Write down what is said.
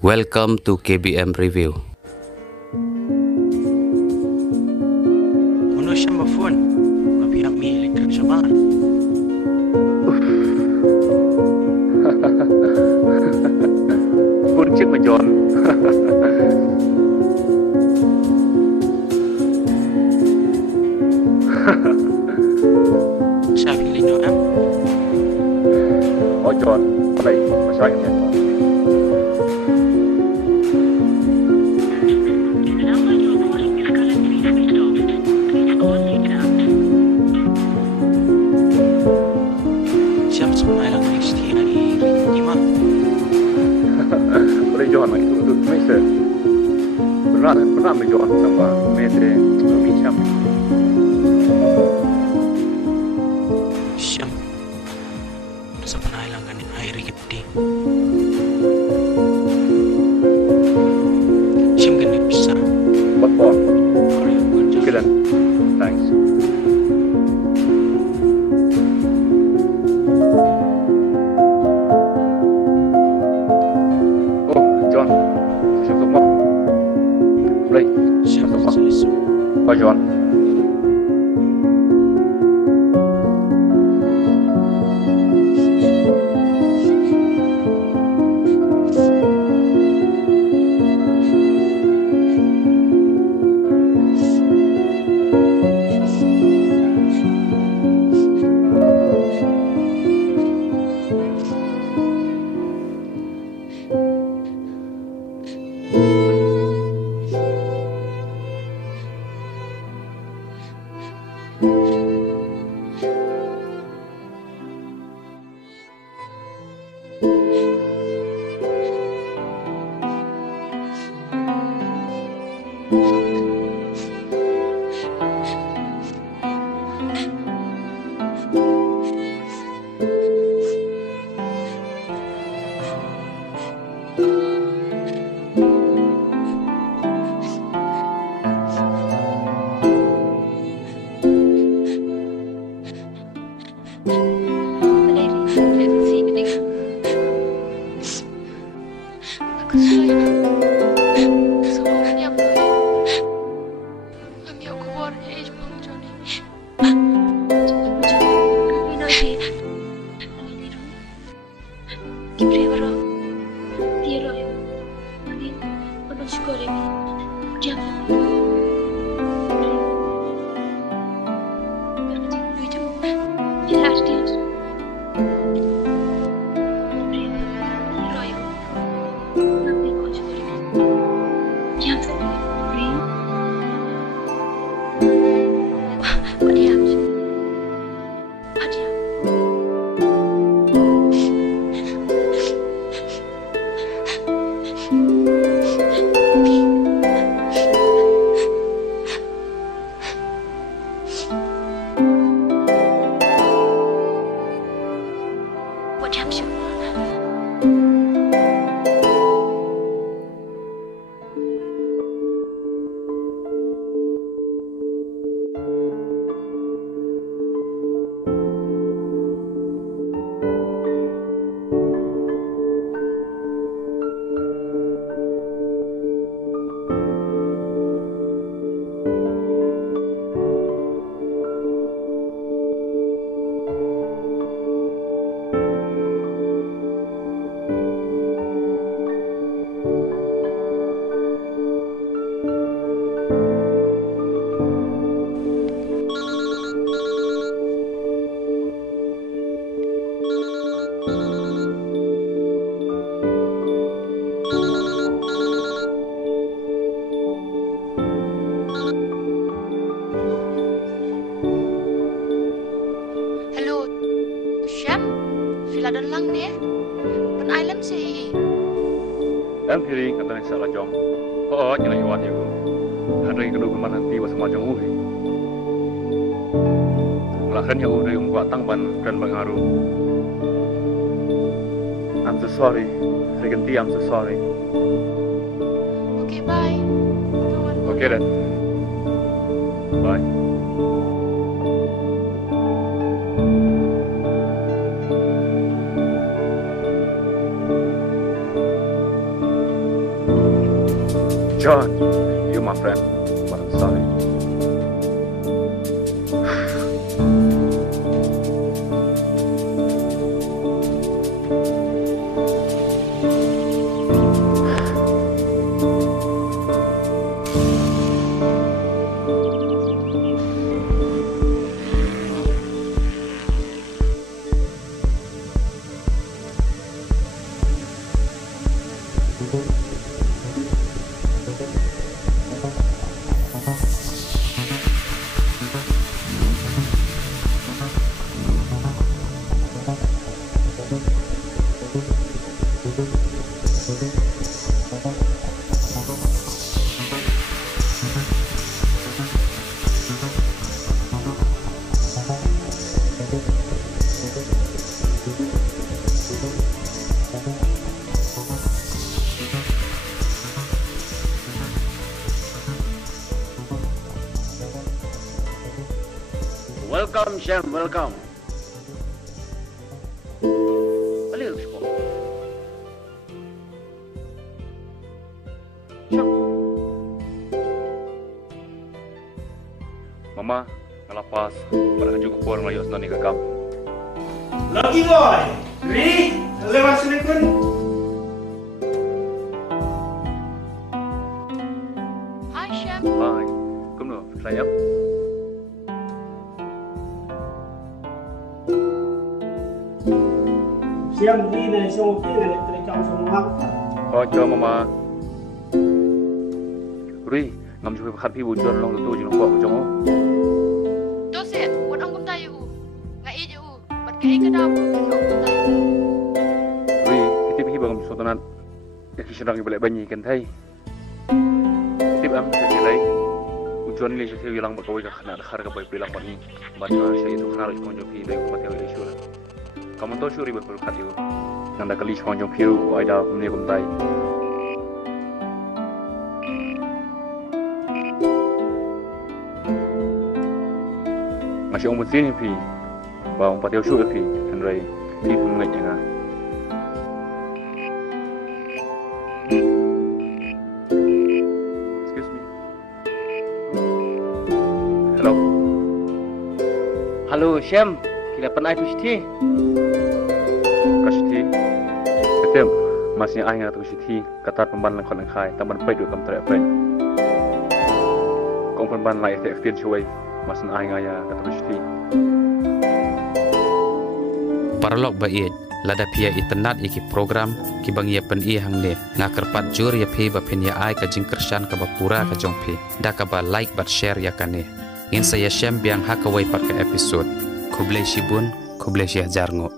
Welcome to KBM Review. Ano siya ma-phone? Mabihang mihilig ka siya ba? Phone chiếc mà tròn. Siya piling nyo em? Họ tròn. Đây, mà xoay nhé. Siya sebenarnya lang next year di mana? Boleh John lagi tu mesti. Pernah me John sama mesti lebih siap. Siya sebenarnya lang ganin airi gede. Siya ganin bisa. What for? Are you good? Okay then. Thanks. Oh, John. Susu mo. Đây, Siya susu mo. saliso. Bye, John. Dan kiri kata salah jom. Oh, nyala iwan itu. Hari kedua mana nanti was macam uhi. Lahkan yang udah membuat tangban dan mengaruh. I'm so sorry. Reganti, I'm so sorry. Okay, bye. Okay then. Bye. John, you my friend, but I'm sorry. Welcome, Shem, welcome. Balik ke sekolah. Shem. Mama, ngelapas, pada hajuk ke puan Melayu senang ni kakam. Lagi boy, Ri, lewat sini kun. Hi, Shem. Hai, kumno, sayap. Siang Ri dari semua pilih telecom semua. Oh, cho mama. Ri, ngam juga kat pi bujon long tu je nampak macam oh. Doset, buat orang tayu. Ngai je u. Bat kai ke dah pun orang tayu. Ri, kita pergi bangun suatu nat. Ya kisah lagi balik banyi kan thai. Tip am sekali. Ujuan ni saya bilang berkawai ke kena dekat ke bayi bilang ni. Banyak saya itu kena harus konjung pi dari umat yang isu lah. Kamu tahu syuri berkat itu. Nanda kali konjung piu, ada kumni kumtai. Masih umur sini pi, bawa empat yang syuri pi, henry pi pun ngai jangan. Excuse me. Hello. Halo, Shem. Kita pernah itu sih. Kasih ketem masih ayah atau kasih kata pemban lang kolang kai taman pai du kam tare pai kong pemban lai te experience way masih ayah kata kasih Paralog bait lada pia itnat iki program ki bang ye pen i hang ne ngakerpat jur ye phi ba pen ya ai ka jingkershan ka bapura ka jong phi da ka ba like but share ya kane in saya Shem biang hakawai pat ka episode kublai shibun kublai syah jarngo